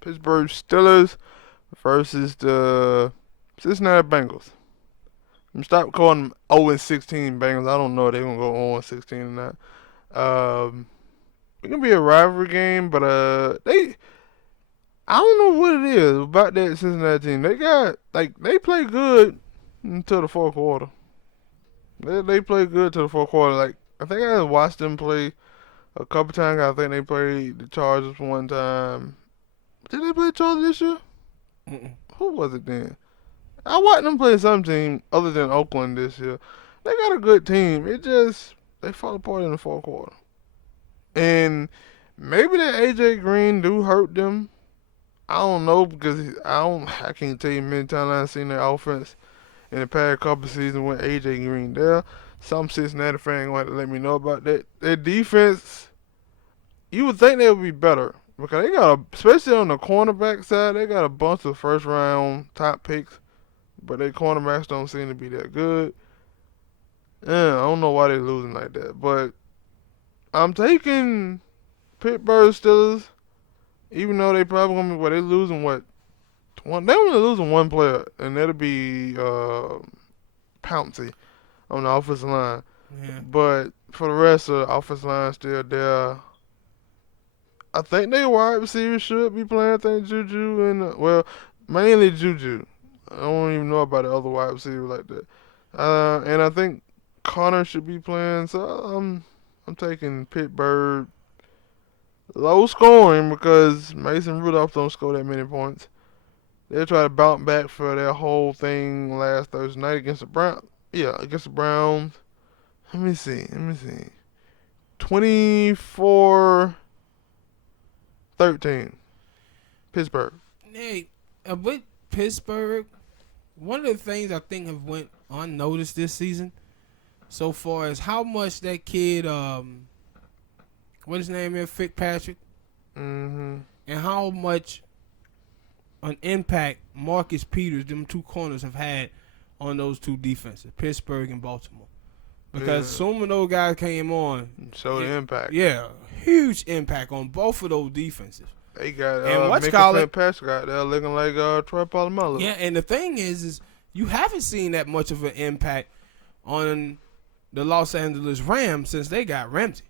Pittsburgh Steelers versus the Cincinnati Bengals. Stop calling them 0-16 Bengals. I don't know if they're going to go 0-16 or not. It's going to be a rivalry game, but I don't know what it is about that Cincinnati team. They play good until the fourth quarter. They play good till the fourth quarter. Like, I think I watched them play a couple times. I think they played the Chargers one time. Did they play the Chargers this year? Mm-mm. Who was it then? I watched them play some team other than Oakland this year. They got a good team. They fall apart in the fourth quarter. And maybe that AJ Green do hurt them. I don't know because I can't tell you many times I've seen their offense in the past couple of seasons with AJ Green there. Some Cincinnati fan going to let me know about that. Their defense, you would think they would be better because especially on the cornerback side, they got a bunch of first round top picks, but their cornerbacks don't seem to be that good. Yeah, I don't know why they're losing like that, but I'm taking Pittsburgh Steelers, even though they probably gonna be they losing what they only losing one player, and that'll be Pouncey on the offensive line. Yeah. But for the rest of the offensive line still there. I think they wide receivers should be playing. I think Juju mainly Juju. I don't even know about the other wide receiver like that. And I think Connor should be playing. So I'm taking Pittsburgh low scoring because Mason Rudolph don't score that many points. They'll try to bounce back for their whole thing last Thursday night against the Browns. Yeah, against the Browns. Let me see. 24-13. Pittsburgh. Hey, with Pittsburgh, one of the things I think have went unnoticed this season so far is how much that kid, what his name is, Fitzpatrick, Mm-hmm. and how much an impact Marcus Peters, them two corners, have had on those two defenses, Pittsburgh and Baltimore. Because some of those guys came on. Show the impact. Yeah, huge impact on both of those defenses. They got And Fitzpatrick out there looking like Troy Polamalu. Yeah, and the thing is you haven't seen that much of an impact on the Los Angeles Rams since they got Ramsey.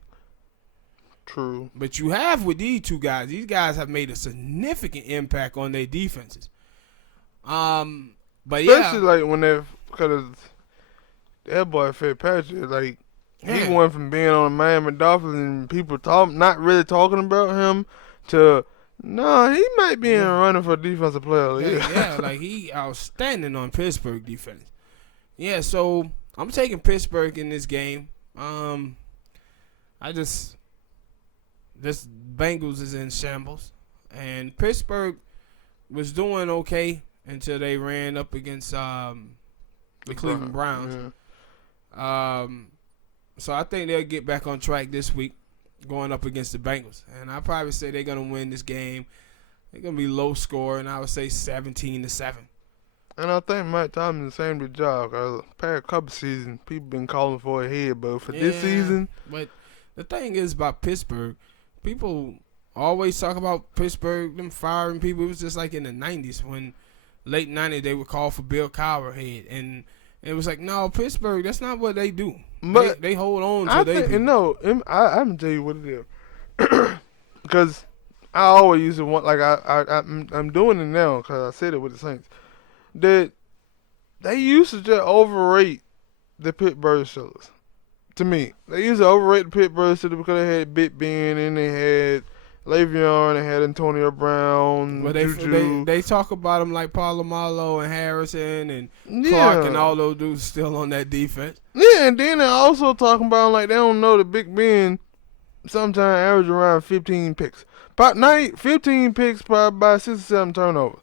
True. But you have with these two guys. These guys have made a significant impact on their defenses. But especially like when because that boy Fitzpatrick, like he went from being on the Miami Dolphins and people not really talking about him to he might be in running for defensive player. Yeah, like he outstanding on Pittsburgh defense. Yeah, so I'm taking Pittsburgh in this game. This Bengals is in shambles, and Pittsburgh was doing okay until they ran up against the Cleveland Browns. Yeah. So I think they'll get back on track this week, going up against the Bengals, and I probably say they're gonna win this game. They're gonna be low score, and I would say 17-7. And I think Mike Tomlin the same with job. Cause past couple seasons, people been calling for a head, but for this season, but the thing is about Pittsburgh, people always talk about Pittsburgh, them firing people. It was just like in the 90s when late 90s they would call for Bill Cowher head, and it was like, no, Pittsburgh, that's not what they do. But they hold on to their people. No, I'm gonna tell you what it is. Because I always used to want, like I'm doing it now because I said it with the Saints, that they used to just overrate the Pittsburgh Steelers. To me, they used to overrate the Pittsburgh Steelers because they had Big Ben and they had Le'Veon, they had Antonio Brown, but Juju. they talk about them like Polamalu and Harrison and Clark and all those dudes still on that defense. Yeah, and then they're also talking about like they don't know that Big Ben sometimes average around 15 picks. About 15 picks by 67 turnovers.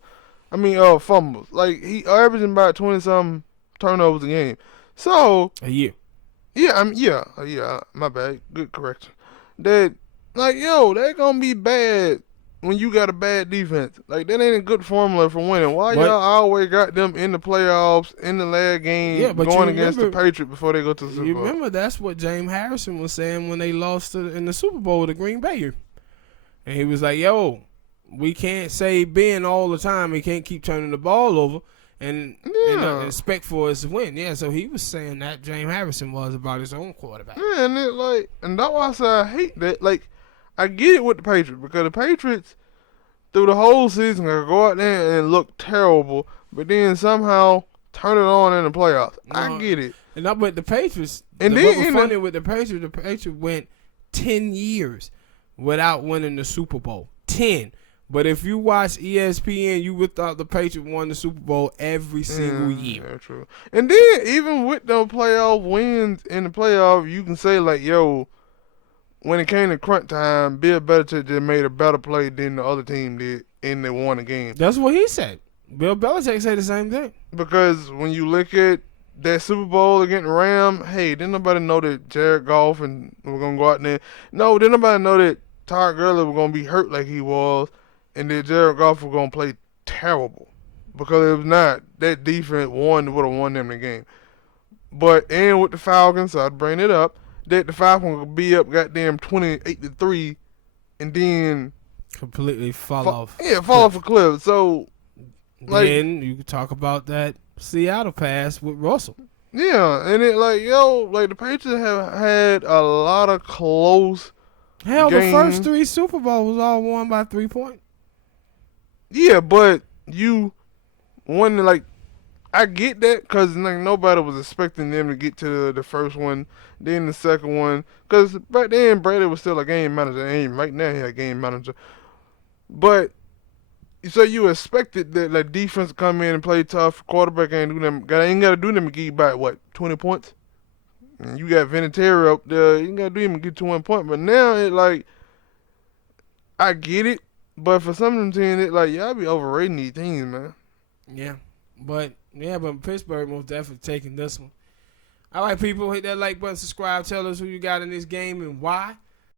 I mean, fumbles. Like he averaging about 20-something turnovers a game. So a year. Yeah, my bad. Good correction. That, like, they're going to be bad when you got a bad defense. Like, that ain't a good formula for winning. Why y'all always got them in the playoffs, in the last game, going against the Patriots before they go to the Super Bowl? You remember that's what James Harrison was saying when they lost in the Super Bowl to Green Bay. And he was like, we can't say Ben all the time. He can't keep turning the ball over and expect for us to win. Yeah, so he was saying that James Harrison was about his own quarterback. Yeah, and that's why I say I hate that. Like, I get it with the Patriots because the Patriots through the whole season could go out there and look terrible, but then somehow turn it on in the playoffs. I get it. And not but the Patriots. And what then was funny with the Patriots went 10 years without winning the Super Bowl. 10. But if you watch ESPN, you would thought the Patriots won the Super Bowl every single year. Yeah, true. And then even with the playoff wins in the playoff, you can say like, yo, when it came to crunch time, Bill Belichick just made a better play than the other team did, and they won the game. That's what he said. Bill Belichick said the same thing. Because when you look at that Super Bowl against the Rams, hey, didn't nobody know that Jared Goff and were gonna go out there. No, didn't nobody know that Todd Gurley was gonna be hurt like he was, and that Jared Goff was gonna play terrible. Because it was not that defense would have won them the game. But and with the Falcons, so I'd bring it up that the Falcons would be up goddamn 28-3, and then completely fall off. Yeah, fall off a cliff. So like, then you could talk about that Seattle pass with Russell. Yeah, and it like the Patriots have had a lot of close. Hell, games. The first 3 Super Bowls was all won by 3 points. Yeah, but you won like I get that because like nobody was expecting them to get to the first one, then the second one. Because back then Brady was still a game manager, and right now he's a game manager. But so you expected that like defense come in and play tough. Quarterback ain't ain't got to do them to get you back 20 points. And you got Vinatieri up there, you got to do him to get 21 points. But now it like I get it, but for some of them teams, it like y'all be overrating these teams, man. Yeah, but Pittsburgh most definitely taking this one. All right, people, hit that like button, subscribe, tell us who you got in this game and why.